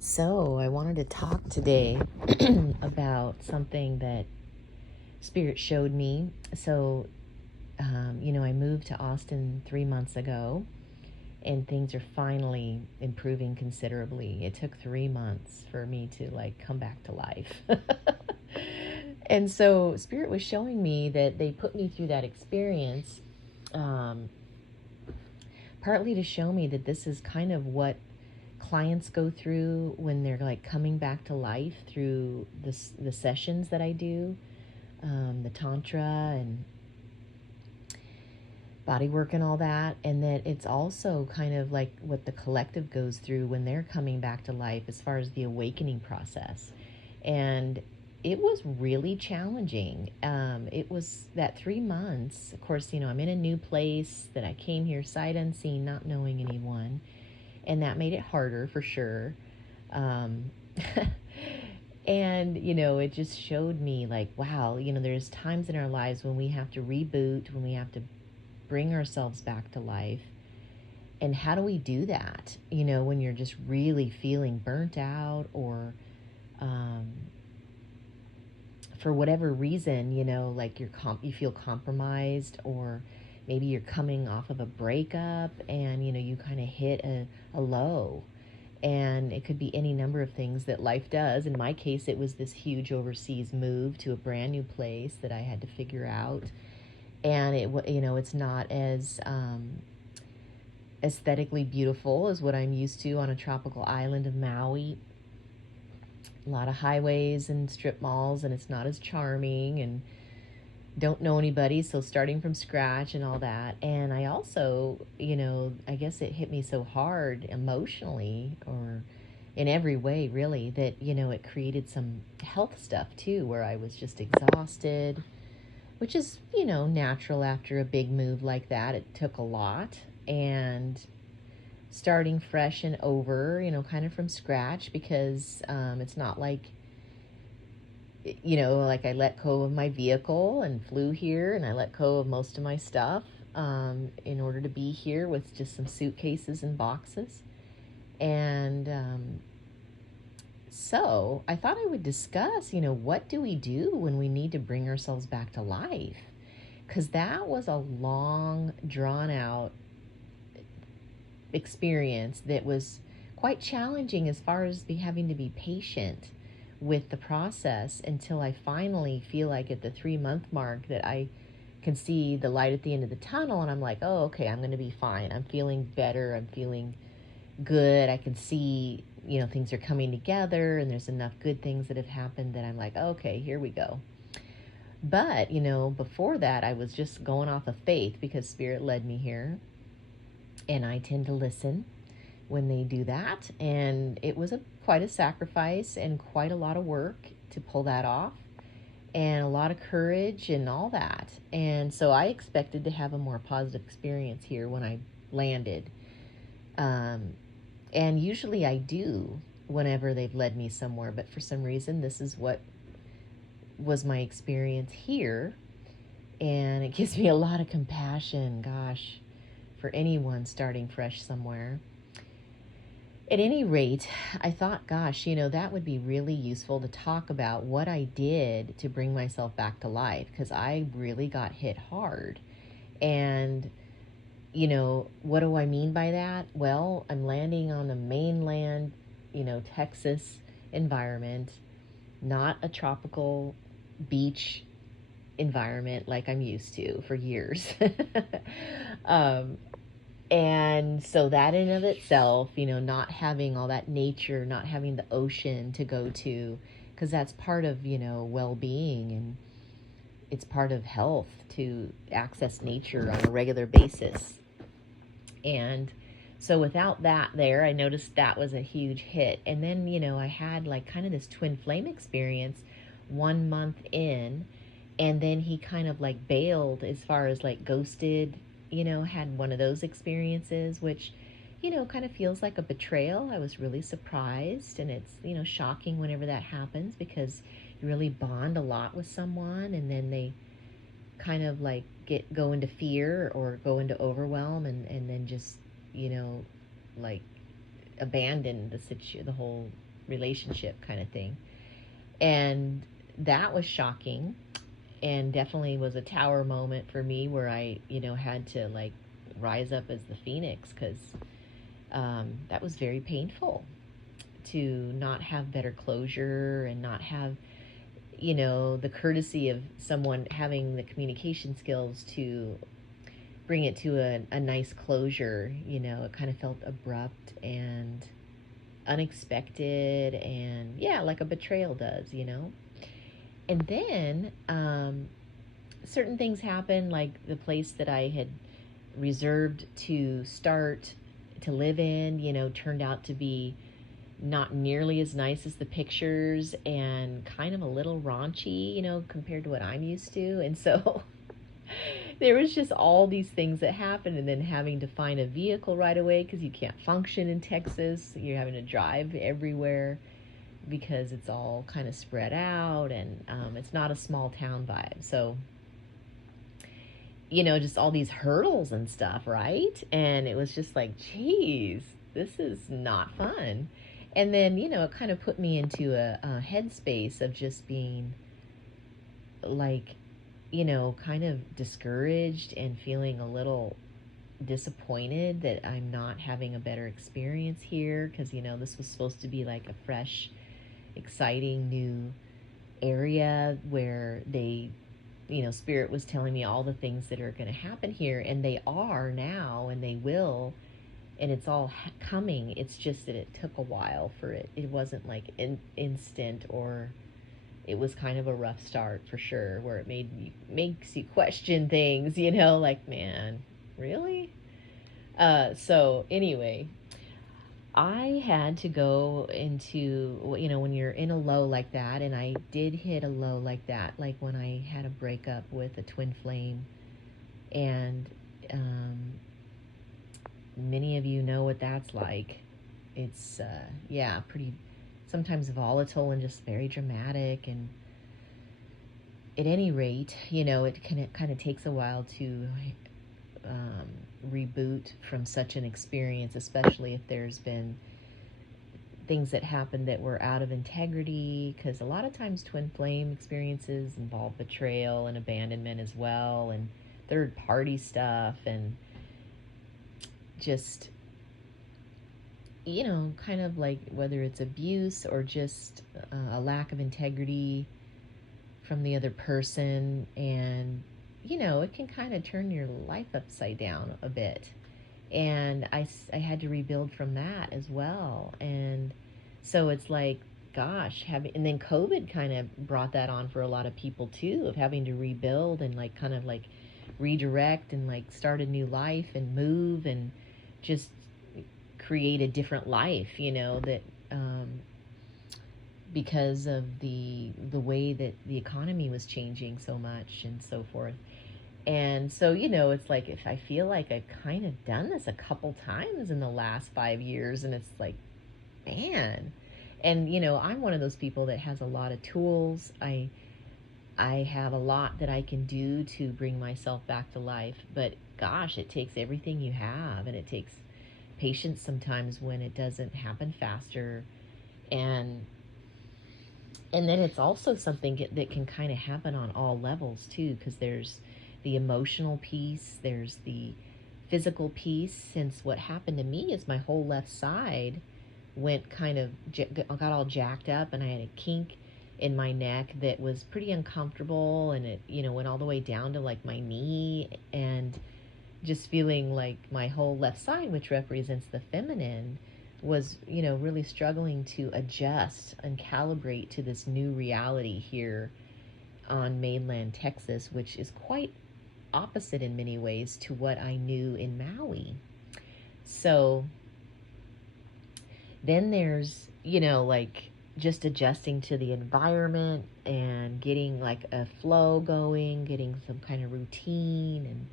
So, I wanted to talk today about something that Spirit showed me. I moved to Austin 3 months ago, and things are finally improving considerably. It took 3 months for me to come back to life. And so, Spirit was showing me that they put me through that experience, um, partly to show me that this is kind of what clients go through when they're coming back to life through the sessions that I do, the tantra and body work and all that, and that it's also kind of like what the collective goes through when they're coming back to life as far as the awakening process. And it was really challenging. It was that 3 months. Of course, I'm in a new place that I came here sight unseen, not knowing anyone, and that made it harder for sure. Um, and, it just showed me wow, there's times in our lives when we have to reboot, when we have to bring ourselves back to life. And how do we do that? When you're just really feeling burnt out or, um, for whatever reason, you feel compromised, or maybe you're coming off of a breakup and, you kind of hit a low. And it could be any number of things that life does. In my case, it was this huge overseas move to a brand new place that I had to figure out. And it's not as aesthetically beautiful as what I'm used to on a tropical island of Maui. A lot of highways and strip malls, and it's not as charming, and don't know anybody, so starting from scratch and all that. And I also, I guess it hit me so hard emotionally, or in every way really, that it created some health stuff too, where I was just exhausted, which is natural after a big move like that. It took a lot. And starting fresh and over, kind of from scratch, because it's not like I let go of my vehicle and flew here, and I let go of most of my stuff in order to be here with just some suitcases and boxes. And so I thought I would discuss, what do we do when we need to bring ourselves back to life? Because that was a long, drawn out experience that was quite challenging as far as having to be patient with the process, until I finally feel like at the 3 month mark that I can see the light at the end of the tunnel, and I'm like, oh, okay, I'm going to be fine. I'm feeling better. I'm feeling good. I can see, things are coming together, and there's enough good things that have happened that I'm like, okay, here we go. But, before that, I was just going off of faith because Spirit led me here, and I tend to listen when they do that. And it was quite a sacrifice and quite a lot of work to pull that off, and a lot of courage and all that. And so I expected to have a more positive experience here when I landed. And usually I do whenever they've led me somewhere, but for some reason, this is what was my experience here. And it gives me a lot of compassion, gosh, for anyone starting fresh somewhere. At any rate, I thought, gosh, that would be really useful to talk about what I did to bring myself back to life, because I really got hit hard. And, what do I mean by that? Well, I'm landing on the mainland, Texas environment, not a tropical beach environment like I'm used to for years. um, And so that in of itself, not having all that nature, not having the ocean to go to, because that's part of, well-being, and it's part of health to access nature on a regular basis. And so without that there, I noticed that was a huge hit. And then, I had kind of this twin flame experience 1 month in, and then he kind of bailed as far as ghosted, had one of those experiences, which, kind of feels like a betrayal. I was really surprised, and it's, shocking whenever that happens, because you really bond a lot with someone, and then they kind of go into fear or go into overwhelm, and then just, you know, like abandon the whole relationship kind of thing. And that was shocking, and definitely was a tower moment for me where I, had to like rise up as the phoenix, because that was very painful to not have better closure and not have, the courtesy of someone having the communication skills to bring it to a nice closure. It kind of felt abrupt and unexpected, and yeah, like a betrayal does. And then certain things happened, like the place that I had reserved to start to live in, turned out to be not nearly as nice as the pictures, and kind of a little raunchy, compared to what I'm used to. And so there was just all these things that happened, and then having to find a vehicle right away because you can't function in Texas. You're having to drive everywhere because it's all kind of spread out, and it's not a small town vibe. So, just all these hurdles and stuff, right? And it was just like, geez, this is not fun. And then, it kind of put me into a headspace of just being like, kind of discouraged and feeling a little disappointed that I'm not having a better experience here, because, this was supposed to be like a fresh, exciting new area where they, Spirit was telling me all the things that are going to happen here, and they are now, and they will, and it's all coming. It's just that it took a while for it. It wasn't like instant, or it was kind of a rough start for sure, where it makes you question things, like, man, really? So anyway, I had to go into, when you're in a low like that, and I did hit a low like that, like when I had a breakup with a twin flame, and many of you know what that's like. It's, yeah, pretty, sometimes volatile and just very dramatic, and at any rate, it kind of takes a while to reboot from such an experience, especially if there's been things that happened that were out of integrity, because a lot of times twin flame experiences involve betrayal and abandonment as well, and third party stuff, and just, kind of like whether it's abuse or just a lack of integrity from the other person. And it can kind of turn your life upside down a bit, and I had to rebuild from that as well. And so it's like, gosh, and then COVID kind of brought that on for a lot of people too, of having to rebuild and like kind of like redirect and like start a new life and move and just create a different life, that because of the way that the economy was changing so much and so forth. And so, it's like, if I feel like I've kind of done this a couple times in the last 5 years, and it's like, man. And, I'm one of those people that has a lot of tools. I have a lot that I can do to bring myself back to life. But gosh, it takes everything you have, and it takes patience sometimes when it doesn't happen faster. And then it's also something that can kind of happen on all levels too, because there's the emotional piece, there's the physical piece. Since what happened to me is my whole left side went kind of, got all jacked up, and I had a kink in my neck that was pretty uncomfortable, and it, went all the way down to like my knee, and just feeling like my whole left side, which represents the feminine, was, really struggling to adjust and calibrate to this new reality here on mainland Texas, which is quite opposite in many ways to what I knew in Maui. So then there's, like just adjusting to the environment and getting like a flow going, getting some kind of routine,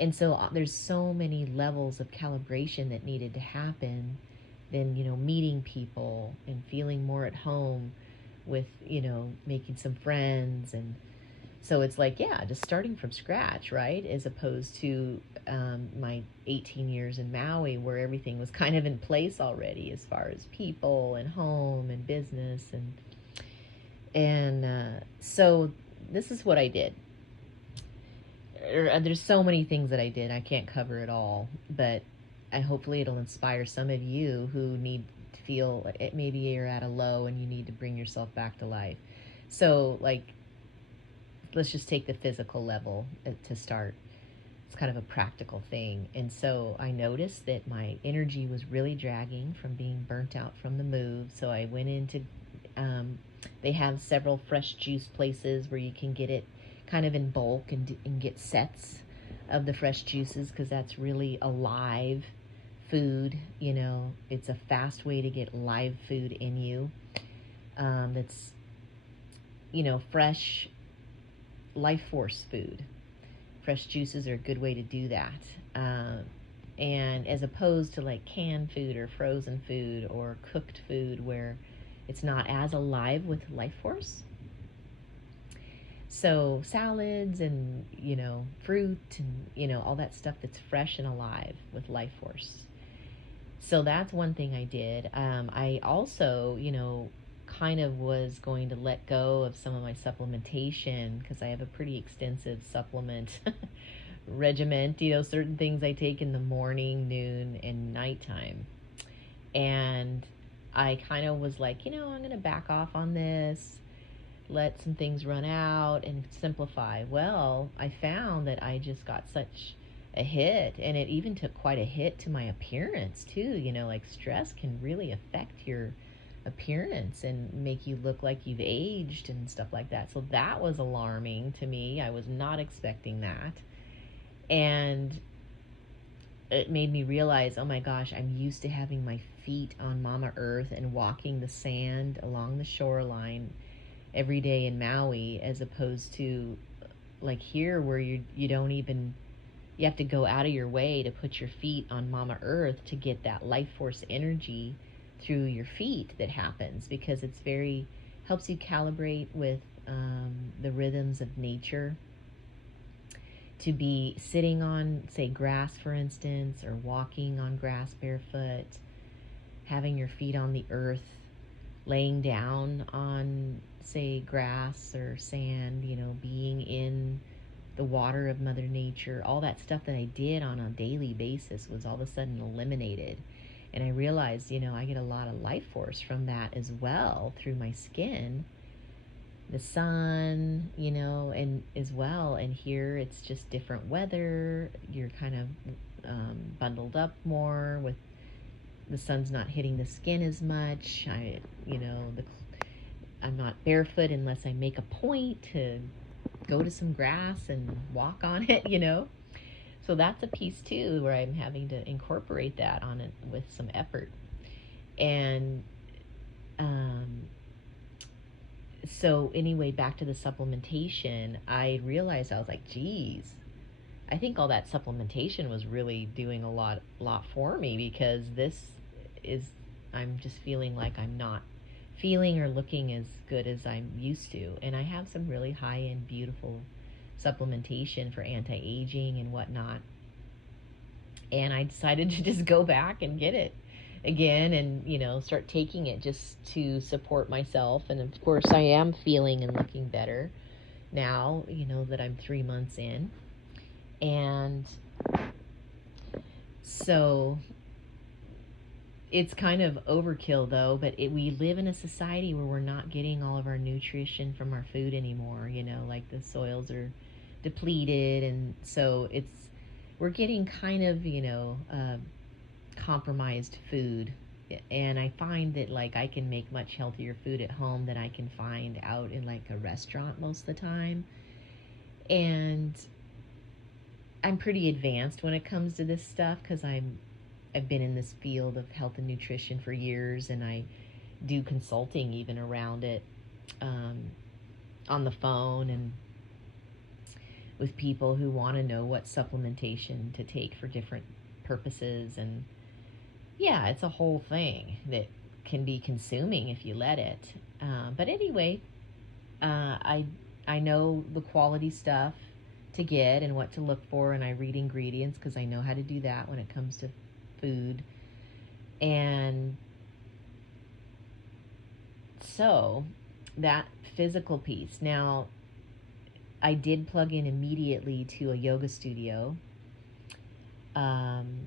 and so there's so many levels of calibration that needed to happen. Then, meeting people and feeling more at home with, making some friends. And So it's like, yeah, just starting from scratch, right? As opposed to my 18 years in Maui, where everything was kind of in place already, as far as people and home and business, and so this is what I did. There's so many things that I did. I can't cover it all, but hopefully it'll inspire some of you who need to feel maybe you're at a low and you need to bring yourself back to life. So, like, let's just take the physical level to start. It's kind of a practical thing. And so I noticed that my energy was really dragging from being burnt out from the move. So I went into, they have several fresh juice places where you can get it kind of in bulk and get sets of the fresh juices, because that's really a live food. You know, it's a fast way to get live food in you. That's, fresh life force food. Fresh juices are a good way to do that. And as opposed to like canned food or frozen food or cooked food, where it's not as alive with life force. So salads and, fruit and, all that stuff that's fresh and alive with life force. So that's one thing I did. I also, kind of was going to let go of some of my supplementation, because I have a pretty extensive supplement regiment, certain things I take in the morning, noon, and nighttime. And I kind of was like, I'm going to back off on this, let some things run out and simplify. Well, I found that I just got such a hit, and it even took quite a hit to my appearance too. Like, stress can really affect your appearance and make you look like you've aged and stuff like that. So that was alarming to me. I was not expecting that. And it made me realize, oh my gosh, I'm used to having my feet on Mama Earth and walking the sand along the shoreline every day in Maui, as opposed to like here, where you don't even, you have to go out of your way to put your feet on Mama Earth to get that life force energy through your feet that happens, because it's very, helps you calibrate with the rhythms of nature. To be sitting on, say, grass, for instance, or walking on grass barefoot, having your feet on the earth, laying down on, say, grass or sand, being in the water of Mother Nature, all that stuff that I did on a daily basis was all of a sudden eliminated. And I realized, I get a lot of life force from that as well, through my skin, the sun, and as well. And here it's just different weather. You're kind of bundled up more, with the sun's not hitting the skin as much. I'm not barefoot unless I make a point to go to some grass and walk on it. So that's a piece too, where I'm having to incorporate that on it with some effort. And so anyway, back to the supplementation, I realized, I was like, geez, I think all that supplementation was really doing a lot for me, because this is, I'm just feeling like I'm not feeling or looking as good as I'm used to. And I have some really high-end, beautiful supplementation for anti-aging and whatnot. And I decided to just go back and get it again, and start taking it just to support myself. And of course I am feeling and looking better now, that I'm 3 months in. And so it's kind of overkill though, but we live in a society where we're not getting all of our nutrition from our food anymore. Like, the soils are depleted, and so we're getting kind of compromised food. And I find that, like, I can make much healthier food at home than I can find out in like a restaurant most of the time. And I'm pretty advanced when it comes to this stuff, because I've been in this field of health and nutrition for years, and I do consulting even around it, on the phone, and with people who want to know what supplementation to take for different purposes. And yeah, it's a whole thing that can be consuming if you let it. But anyway, I I know the quality stuff to get and what to look for, and I read ingredients because I know how to do that when it comes to food. And so that physical piece. Now, I did plug in immediately to a yoga studio, um,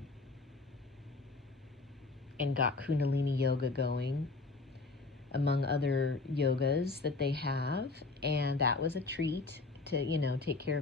and got Kundalini yoga going, among other yogas that they have. And that was a treat to, take care of